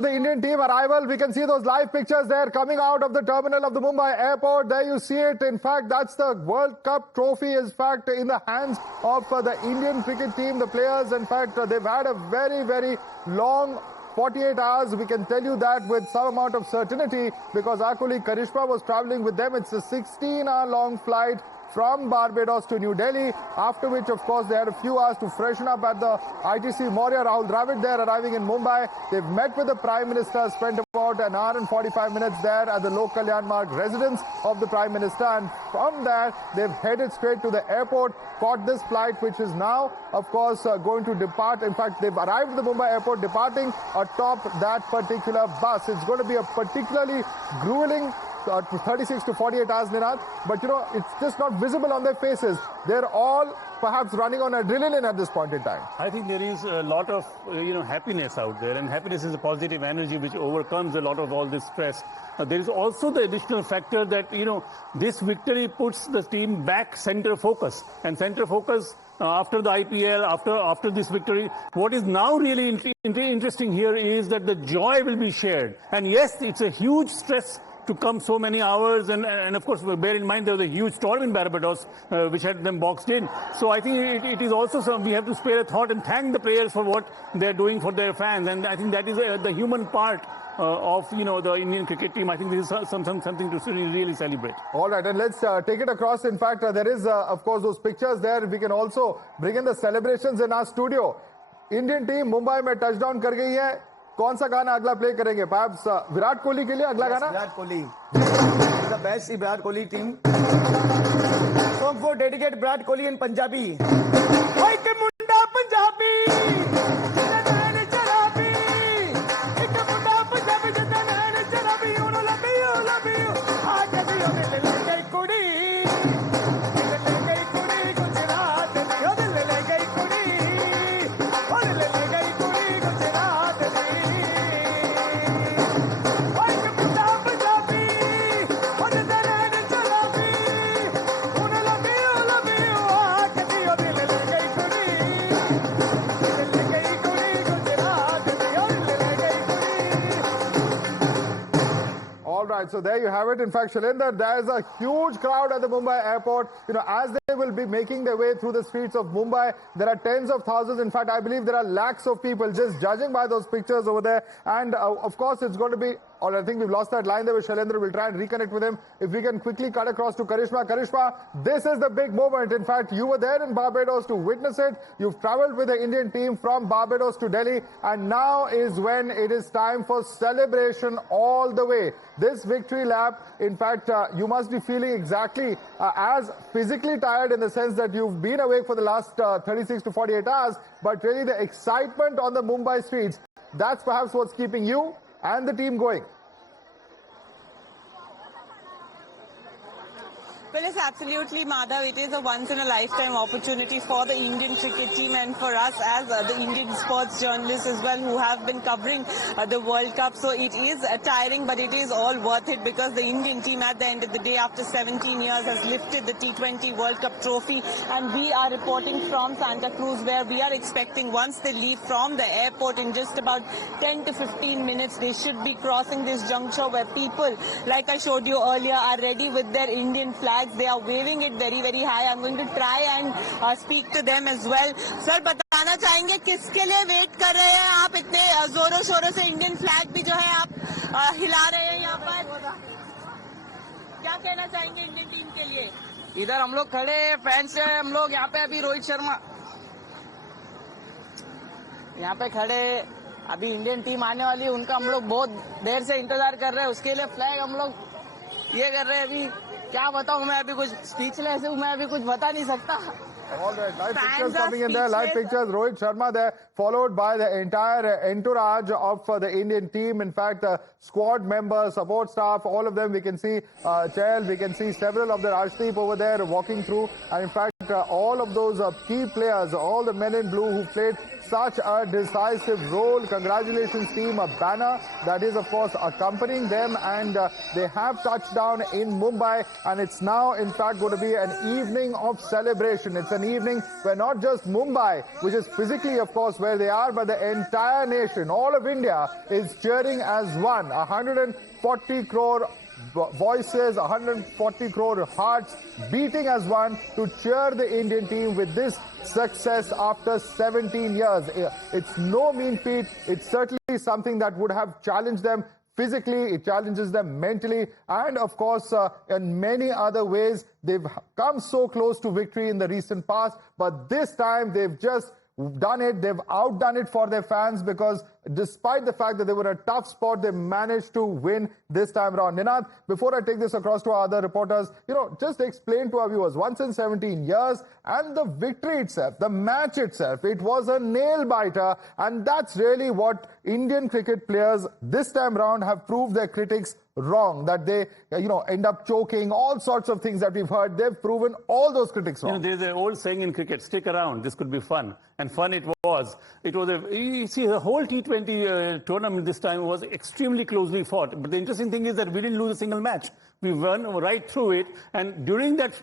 The Indian team arrival, we can see those live pictures there coming out of the terminal of the Mumbai Airport. There you see it. In fact, that's the World Cup trophy, in fact, in the hands of the Indian cricket team. The players, in fact, they've had a very, very long 48 hours. We can tell you that with some amount of certainty because our colleague Karishma was traveling with them. It's a 16-hour-long flight from Barbados to New Delhi, after which, of course, they had a few hours to freshen up at the ITC Maurya. Rahul Dravid there arriving in Mumbai. They've met with the Prime Minister, spent about an hour and 45 minutes there at the Lok Kalyan Marg residence of the Prime Minister. And from there, they've headed straight to the airport, caught this flight, which is now, of course, going to depart. In fact, they've arrived at the Mumbai Airport, departing atop that particular bus. It's going to be a particularly grueling 36 to 48 hours, Ninad. But, you know, it's just not visible on their faces. They're all perhaps running on adrenaline at this point in time. I think there is a lot of, happiness out there. And happiness is a positive energy which overcomes a lot of all this stress. There is also the additional factor that, this victory puts the team back center focus. And center focus after the IPL, after this victory, what is now really interesting here is that the joy will be shared. And yes, it's a huge stress to come so many hours, and of course bear in mind there was a huge storm in Barbados which had them boxed in. So I think it is also we have to spare a thought and thank the players for what they're doing for their fans, and I think that is the human part of the Indian cricket team. I think this is something to really celebrate. All right, and let's take it across. In fact, there is of course those pictures there. We can also bring in the celebrations in our studio. Indian team Mumbai में touchdown कर गई है. कौन सा गाना अगला play करेंगे? Perhaps Virat Kohli के लिए अगला गाना? Virat Kohli, the best Virat Kohli team. Song for dedicate Virat Kohli in Punjabi. ओए के मुंडा पंजाबी, नैन चराबी, एक मुंडा पंजाबी नैन चराबी, उन्हों लबी आ कभी दिल ले गई कुड़ी, दिल ले गई कुड़ी गुजरात दी, ओ दिल ले गई कुड़ी, ओ दिल ले गई कुड़ी गुजरात दी. So there you have it. In fact, Shailendra, there is a huge crowd at the Mumbai Airport. As they will be making their way through the streets of Mumbai, there are tens of thousands. In fact, I believe there are lakhs of people just judging by those pictures over there. And of course, it's going to be, or I think we've lost that line there with Shailendra. We'll try and reconnect with him. If we can quickly cut across to Karishma. Karishma, this is the big moment. In fact, you were there in Barbados to witness it. You've traveled with the Indian team from Barbados to Delhi. And now is when it is time for celebration all the way. This victory lap, in fact, you must be feeling exactly as physically tired in the sense that you've been awake for the last 36 to 48 hours. But really the excitement on the Mumbai streets, that's perhaps what's keeping you and the team going. Well, yes, absolutely, Madhav. It is a once-in-a-lifetime opportunity for the Indian cricket team and for us as the Indian sports journalists as well who have been covering the World Cup. So it is tiring, but it is all worth it because the Indian team at the end of the day, after 17 years, has lifted the T20 World Cup trophy. And we are reporting from Santa Cruz, where we are expecting once they leave from the airport in just about 10 to 15 minutes, they should be crossing this juncture where people, like I showed you earlier, are ready with their Indian flag. They are waving it very, very high. I'm going to try and speak to them as well. Sir, बताना चाहेंगे किसके लिए wait कर रहे हैं आप इतने जोरों शोरों से? इंडियन फ्लैग भी जो है आप हिला रहे हैं यहाँ पर. क्या कहना चाहेंगे इंडियन टीम के लिए? इधर हम लोग खड़े हैं, फैंस हैं हम लोग यहाँ पे. अभी रोहित शर्मा यहाँ पे खड़े, अभी इंडियन टीम आने वाली है, उनका हम लोग बहुत देर से इंतजार कर रहे हैं. उसके लिए फ्लैग हम लोग ये कर रहे हैं. अभी क्या बताऊं, मैं अभी कुछ स्पीचलेस हूं, मैं अभी कुछ बता नहीं सकता. All right, live pictures coming in there, live pictures. Rohit Sharma there, followed by the entire entourage of the Indian team. In fact, squad members, support staff, all of them. We can see Chahal, we can see several of the Arshdeep over there walking through. And in fact, all of those key players, all the men in blue who played such a decisive role. Congratulations team, a banner that is of course accompanying them, and they have touched down in Mumbai, and it's now in fact going to be an evening of celebration. It's an evening where not just Mumbai, which is physically of course where they are, but the entire nation, all of India is cheering as one. 140 crore voices, 140 crore hearts beating as one to cheer the Indian team with this success after 17 years. It's no mean feat. It's certainly something that would have challenged them physically, it challenges them mentally, and of course in many other ways. They've come so close to victory in the recent past, but this time they've just done it. They've outdone it for their fans, because despite the fact that they were in a tough spot, they managed to win this time around. Ninad, before I take this across to our other reporters, just explain to our viewers, once in 17 years, and the victory itself, the match itself, it was a nail-biter, and that's really what Indian cricket players this time around have proved their critics wrong, that they, end up choking, all sorts of things that we've heard. They've proven all those critics wrong. There's an old saying in cricket, stick around, this could be fun. And fun it was. You see, the whole T20 tournament this time was extremely closely fought. But the interesting thing is that we didn't lose a single match. We won right through it. And during that,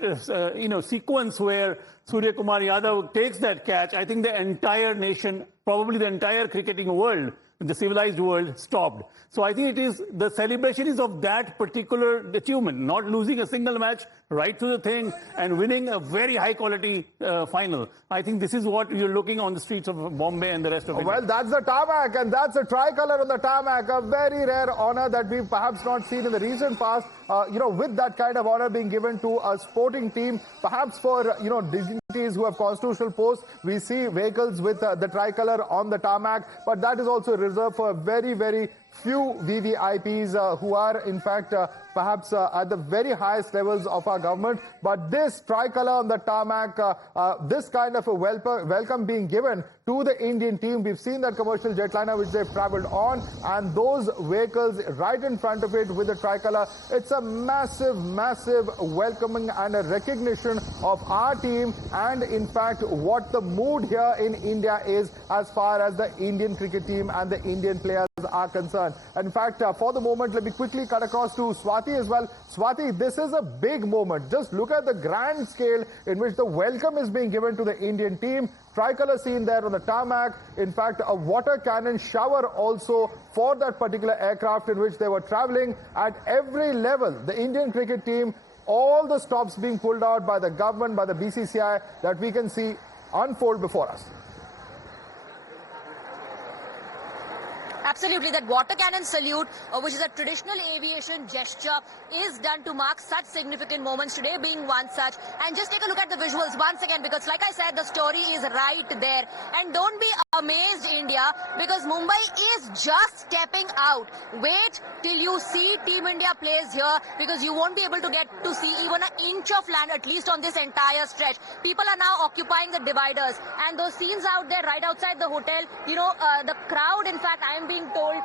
sequence where Surya Kumar Yadav takes that catch, I think the entire nation, probably the entire cricketing world, the civilized world, stopped. So I think it is the celebration is of that particular achievement, not losing a single match, right to the thing, and winning a very high quality final. I think this is what you're looking on the streets of Bombay and the rest of India. Well, that's the tarmac, and that's the tricolour on the tarmac, a very rare honour that we've perhaps not seen in the recent past. With that kind of honour being given to a sporting team, perhaps for, dignitaries who have constitutional posts, we see vehicles with the tricolour on the tarmac, but that is also reserved for very, very few VVIPs who are in fact perhaps at the very highest levels of our government. But this tricolour on the tarmac, this kind of a welcome being given to the Indian team. We've seen that commercial jetliner which they've travelled on, and those vehicles right in front of it with the tricolour. It's a massive, massive welcoming and a recognition of our team, and in fact what the mood here in India is as far as the Indian cricket team and the Indian players are concerned. In fact, for the moment, let me quickly cut across to Swati as well. Swati, this is a big moment. Just look at the grand scale in which the welcome is being given to the Indian team. Tricolour scene there on the tarmac. In fact, a water cannon shower also for that particular aircraft in which they were travelling. At every level, the Indian cricket team, all the stops being pulled out by the government, by the BCCI, that we can see unfold before us. Absolutely, that water cannon salute, which is a traditional aviation gesture, is done to mark such significant moments, today being one such. And just take a look at the visuals once again, because like I said, the story is right there. And don't be amazed, India, because Mumbai is just stepping out. Wait till you see Team India plays here, because you won't be able to get to see even an inch of land, at least on this entire stretch. People are now occupying the dividers, and those scenes out there right outside the hotel, the crowd, in fact, I am being told,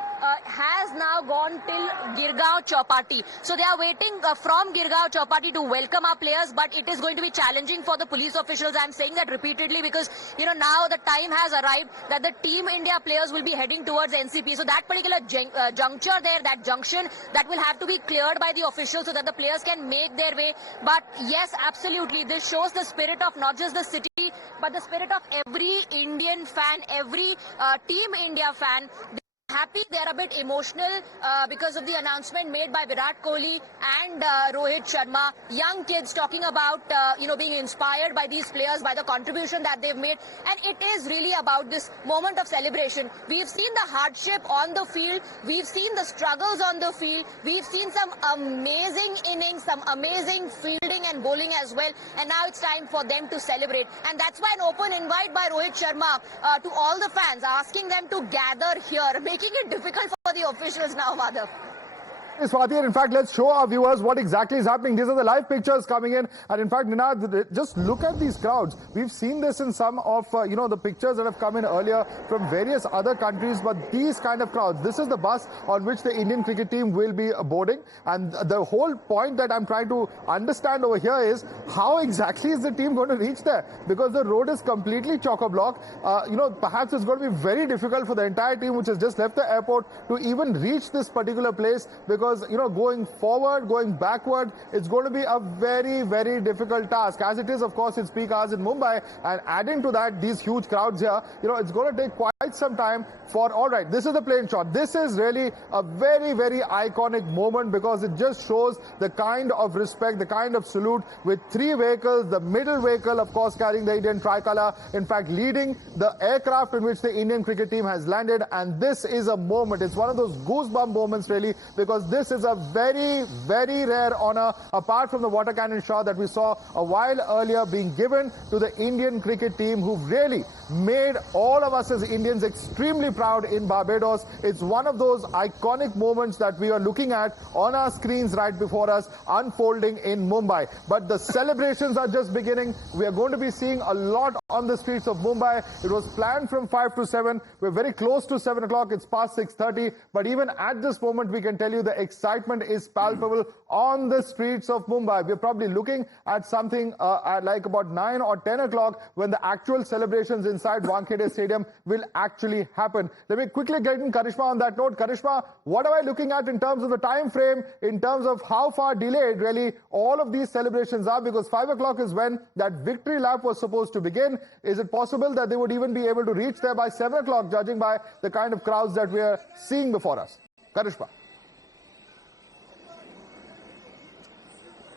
has now gone till Girgaon Chowpatty. So they are waiting from Girgaon Chowpatty to welcome our players, but it is going to be challenging for the police officials. I am saying that repeatedly because, now the time has arrived that the Team India players will be heading towards NCP. So that particular juncture there, that junction, that will have to be cleared by the officials so that the players can make their way. But yes, absolutely, this shows the spirit of not just the city, but the spirit of every Indian fan, every Team India fan. Happy, they're a bit emotional because of the announcement made by Virat Kohli and Rohit Sharma. Young kids talking about, being inspired by these players, by the contribution that they've made. And it is really about this moment of celebration. We've seen the hardship on the field. We've seen the struggles on the field. We've seen some amazing innings, some amazing fielding and bowling as well. And now it's time for them to celebrate. And that's why an open invite by Rohit Sharma to all the fans, asking them to gather here, making it difficult for the officials now, Madhav. Swati, and in fact, let's show our viewers what exactly is happening. These are the live pictures coming in. And in fact, Ninad, just look at these crowds. We've seen this in some of, the pictures that have come in earlier from various other countries. But these kind of crowds, this is the bus on which the Indian cricket team will be boarding. And the whole point that I'm trying to understand over here is how exactly is the team going to reach there? Because the road is completely chock-a-block. Perhaps it's going to be very difficult for the entire team which has just left the airport to even reach this particular place, because going forward, going backward, it's going to be a very, very difficult task. As it is, of course, it's peak hours in Mumbai, and adding to that, these huge crowds here, it's going to take quite some time for, all right, this is the plane shot. This is really a very, very iconic moment, because it just shows the kind of respect, the kind of salute, with three vehicles, the middle vehicle, of course, carrying the Indian tricolour, in fact, leading the aircraft in which the Indian cricket team has landed. And this is a moment. It's one of those goosebump moments, really, because this is a very, very rare honor, apart from the water cannon shot that we saw a while earlier, being given to the Indian cricket team, who really made all of us as Indians extremely proud in Barbados. It's one of those iconic moments that we are looking at on our screens right before us, unfolding in Mumbai. But the celebrations are just beginning. We are going to be seeing a lot on the streets of Mumbai. It was planned from 5 to 7. We're very close to 7 o'clock. It's past 6:30. But even at this moment, we can tell you the excitement is palpable on the streets of Mumbai. We're probably looking at something at like about 9 or 10 o'clock when the actual celebrations inside Wankhede Stadium will actually happen. Let me quickly get in Karishma on that note. Karishma, what am I looking at in terms of the time frame, in terms of how far delayed really all of these celebrations are? Because 5 o'clock is when that victory lap was supposed to begin. Is it possible that they would even be able to reach there by 7 o'clock, judging by the kind of crowds that we are seeing before us? Karishma.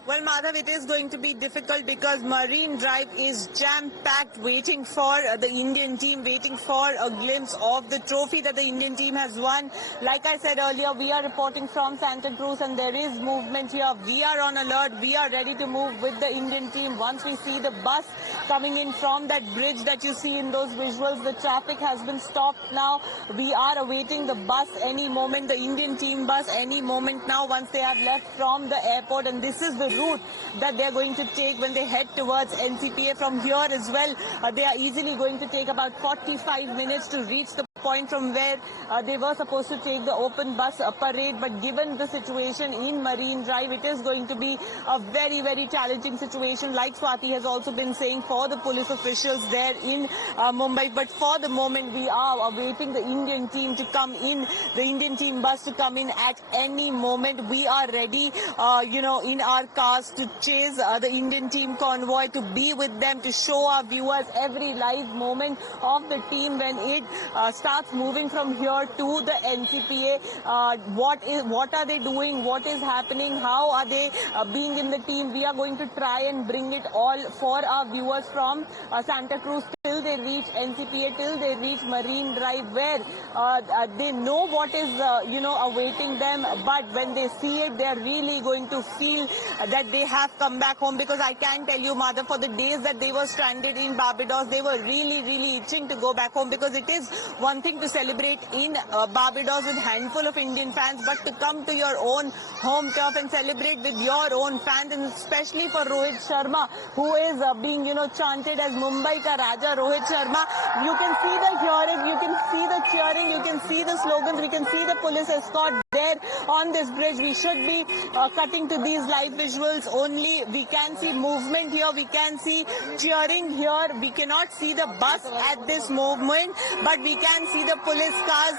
Well, Madhav, it is going to be difficult because Marine Drive is jam-packed, waiting for the Indian team, waiting for a glimpse of the trophy that the Indian team has won. Like I said earlier, we are reporting from Santa Cruz, and there is movement here. We are on alert. We are ready to move with the Indian team. Once we see the bus coming in from that bridge that you see in those visuals, the traffic has been stopped now. We are awaiting the bus any moment, the Indian team bus any moment now, once they have left from the airport. And this is the route that they're going to take when they head towards NCPA. From here as well, they are easily going to take about 45 minutes to reach the point from where they were supposed to take the open bus parade. But given the situation in Marine Drive, it is going to be a very, very challenging situation, like Swati has also been saying, for the police officials there in Mumbai. But for the moment, we are awaiting the Indian team to come in, the Indian team bus to come in at any moment. We are ready, in our cars to chase the Indian team convoy, to be with them, to show our viewers every live moment of the team when it starts moving from here to the NCPA. What are they doing? What is happening? How are they being in the team? We are going to try and bring it all for our viewers from Santa Cruz till they reach NCPA, till they reach Marine Drive, where they know what is, awaiting them. But when they see it, they are really going to feel that they have come back home. Because I can tell you, Mother, for the days that they were stranded in Barbados, they were really, really itching to go back home. Because it is one thing to celebrate in Barbados with a handful of Indian fans, but to come to your own home turf and celebrate with your own fans, and especially for Rohit Sharma, who is being, chanted as Mumbai ka Raja, Rohit Sharma. You can see the hearing, you can see the cheering, you can see the slogans, we can see the police escort there on this bridge. We should be cutting to these live visuals only. We can see movement here, we can see cheering here. We cannot see the bus at this moment, but we can see the police cars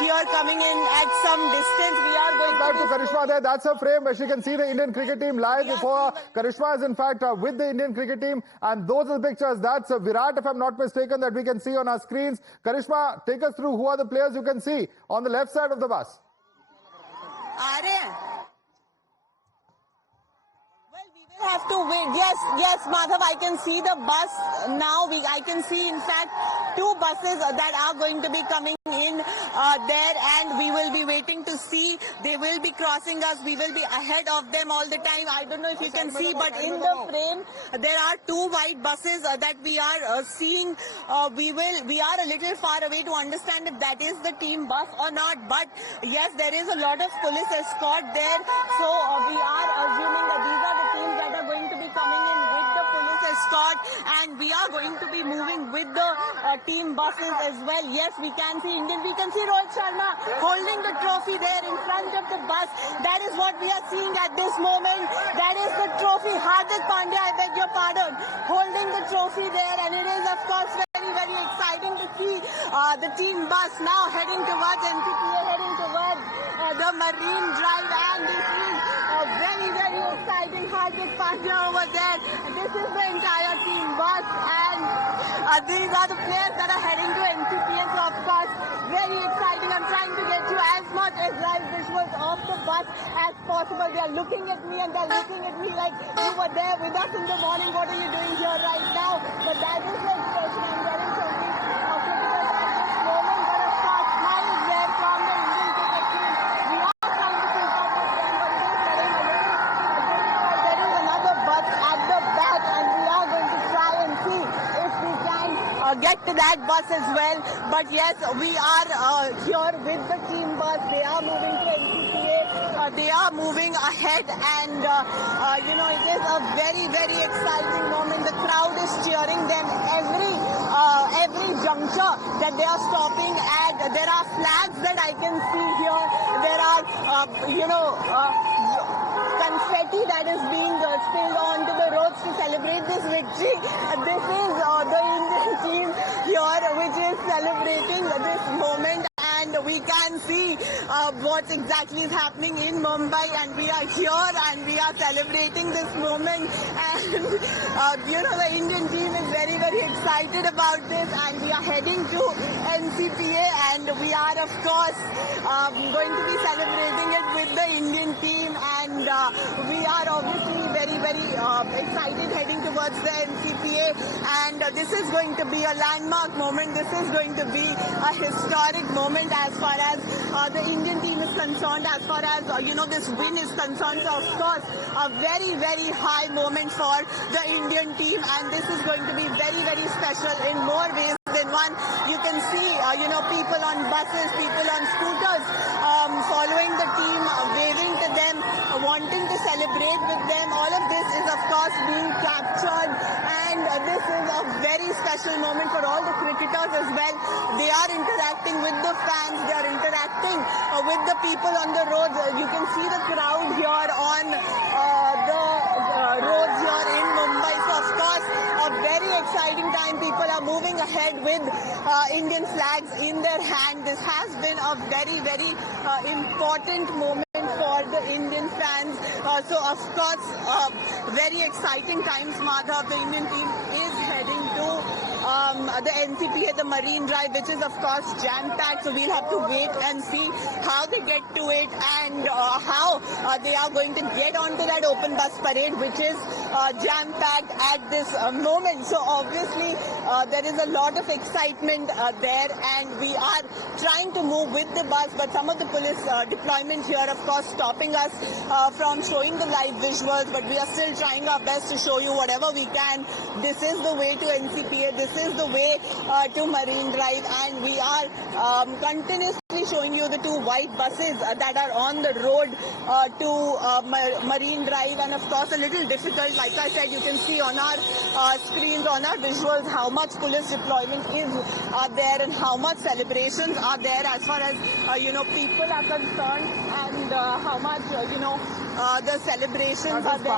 here coming in at some distance. We are going back to Karishma there. That's a frame where she can see the Indian cricket team live before. Karishma is in fact with the Indian cricket team, and those are the pictures. That's Virat, if I'm not mistaken, that we can see on our screens. Karishma, take us through who are the players you can see on the left side of the bus. Well, we will have to wait. Yes, Madhav, I can see the bus now. I can see, in fact, two buses that are going to be coming in there, and we will be waiting to see. They will be crossing us. We will be ahead of them all the time. I don't know if you can see, but in the frame there are two white buses that we are seeing. We are a little far away to understand if that is the team bus or not. But yes, there is a lot of police escort there. So we are assuming that these are the teams that are going to be coming in with the police escort, and we are going to be moving with the team buses as well. Yes, we can see Indian. We can see Rohit Sharma holding the trophy there in front of the bus. That is what we are seeing at this moment. That is the trophy. Hardik Pandya, I beg your pardon, holding the trophy there, and it is of course very, very exciting to see the team bus now heading towards NCPA, heading towards the Marine Drive, and this is very, very exciting. Hardik Pandya over there. This is the entire team bus, and these are the players that are heading to NCPA. So of course, very exciting. I'm trying to get you as much as live visuals of the bus as possible. They are looking at me, and they're looking at me like, you were there with us in the morning. What are you doing here right now? But that is the expression I'm getting from the cricketers at this moment. But of course, smiles there from the Indian cricket team. We are trying to keep up with them, but it is getting a little difficult. There is another bus at the back, and we are going to try and see if we can get to that bus as well. But yes, we are here with the team bus. They are moving to NCPA. They are moving ahead, and it is a very, very exciting moment. The crowd is cheering them every juncture that they are stopping at. There are flags that I can see here. There are confetti that is being spilled onto the roads to celebrate this victory. This is the Indian team here which is celebrating this moment, and we can see what exactly is happening in Mumbai, and we are here and we are celebrating this moment, and the Indian team is very, very excited about this, and we are heading to NCPA, and we are of course going to be celebrating it with the Indian team, and we are obviously very, very excited heading towards the NCPA, and this is going to be a landmark moment. This is going to be a historic moment as far as the Indian team is concerned, as far as this win is concerned. So of course a very, very high moment for the Indian team, and this is going to be very, very special in more ways than one. You can see people on buses, people on scooters following the team, waving to them, wanting to celebrate with them. All of this is of course being captured, and this is a very special moment for all the cricketers as well. They are interacting with the fans, they are interacting with the people on the roads. You can see the crowd here on the roads here in Mumbai. So of course a very exciting time. People are moving ahead with Indian flags in their hand. This has been a very, very important moment for the Indian fans. So of course very exciting times, Madhav. The Indian team is heading to the NCPA, the Marine Drive, which is of course jam-packed. So we'll have to wait and see how they get to it, and how they are going to get onto that open bus parade, which is jam-packed at this moment. So obviously there is a lot of excitement there, and we are trying to move with the bus, but some of the police deployment here of course stopping us from showing the live visuals, but we are still trying our best to show you whatever we can. This is the way to NCPA, this is the way to Marine Drive, and we are continuously showing you the two white buses that are on the road to Marine Drive, and of course a little difficult. Like I said, you can see on our screens, on our visuals, how much police deployment is there, and how much celebrations are there as far as people are concerned, and how much the celebrations are there.